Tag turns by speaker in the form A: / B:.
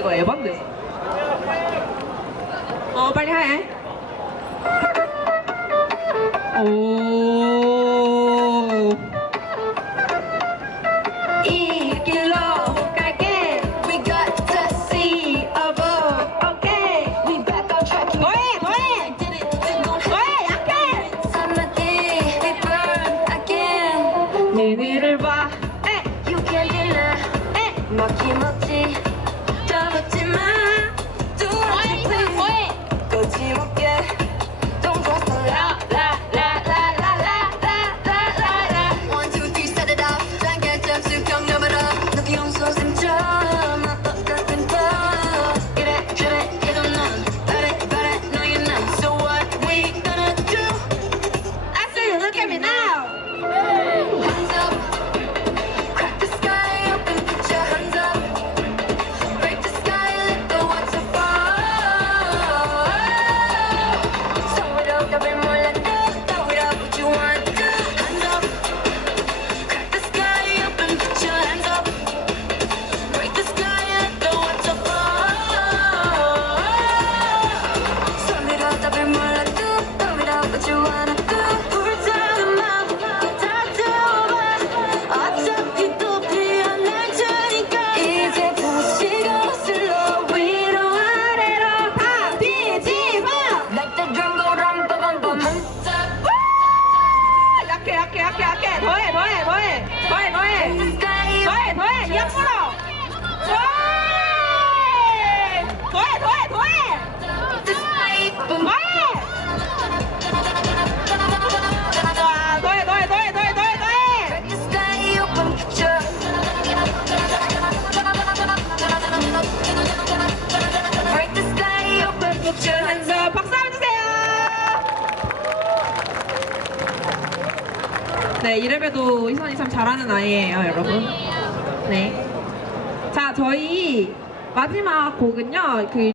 A: 이거 에반데
B: 어 빨리 해 오.
C: we got to see a okay we back
B: on track. 뭐해 뭐해 뭐해 약해 summer you can't deny 막힘없지 박수 한번 주세요. 네, 이래봬도 희선이 참 잘하는 아이예요, 여러분. 네. 자, 저희 마지막 곡은요. 그